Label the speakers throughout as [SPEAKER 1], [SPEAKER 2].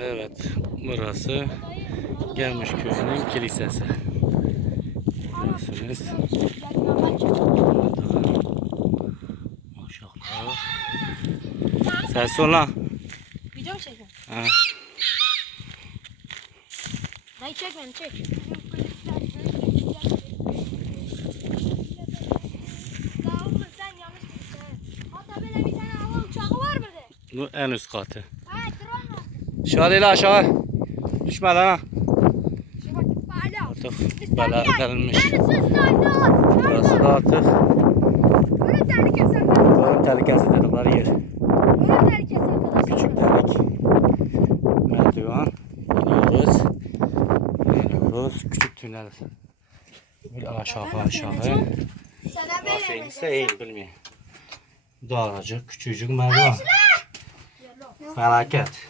[SPEAKER 1] Evet, burası Gelmiş Köyü'nün kilisesi. Görüyorsunuz. Maşallah. Ses ol lan.
[SPEAKER 2] Video mu çekiyorsun?
[SPEAKER 1] Ha.
[SPEAKER 2] Dayı çek beni çek. Sen?
[SPEAKER 1] Bu en üst katı.
[SPEAKER 2] Var.
[SPEAKER 1] Aşağı değil aşağı. Düşme lan ha. Artık
[SPEAKER 2] sus sakin
[SPEAKER 1] Burası da artık
[SPEAKER 2] Ölüm tehlikesi
[SPEAKER 1] dedikleri yer. Küçük delik. Merdiven. İniyoruz. İniyoruz. Küçük tünel. Böyle aşağı aşağı.
[SPEAKER 2] Sana
[SPEAKER 1] Nasıl ise iyi bilmiyorum. Daracık, küçücük merdiven. Felaket.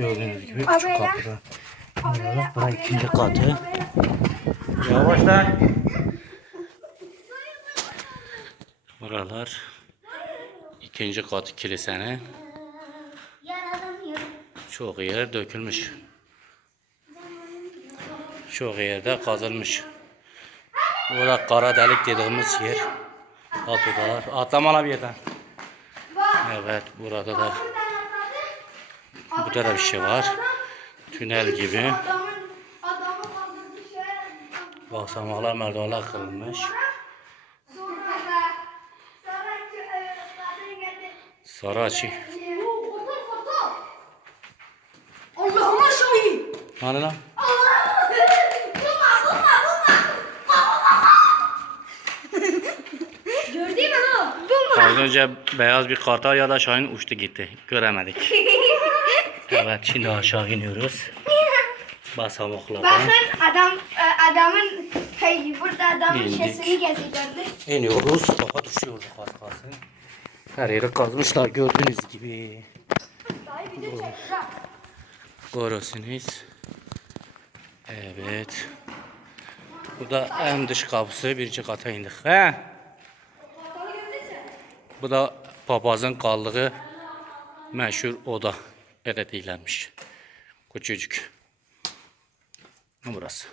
[SPEAKER 1] Gördüğünüz gibi küçük kapıda. iniyoruz. Burası ikinci katı. Yavaş lan. Buralar ikinci katı kilisenin. Çok yer dökülmüş. Çok yerde kazılmış. Burada kara delik dediğimiz yer. Altıdalar. Atlama lan bir yerden. Evet burada da burada da bir şey var. Tünel gibi. Basamaklar merdivenler kırılmış.
[SPEAKER 2] Foto. Allah'ıma şahit.
[SPEAKER 1] Hani lan? Az önce beyaz bir kartal ya da şahin uçtu gitti. Göremedik. Evet şimdi aşağı iniyoruz. Basamaklardan
[SPEAKER 2] Bakın adam e, adamın hey burada adamın
[SPEAKER 1] İndik.
[SPEAKER 2] şesini geziyordu.
[SPEAKER 1] iniyoruz. Daha düşüyoruz az kalsın. Her yeri kazmışlar gördüğünüz gibi. Görüyorsunuz. Evet. Bu da en dış kapısı birinci kata indik. He? Bu da papazın kaldığı meşhur oda. Öyle değillermiş. Küçücük. Burası.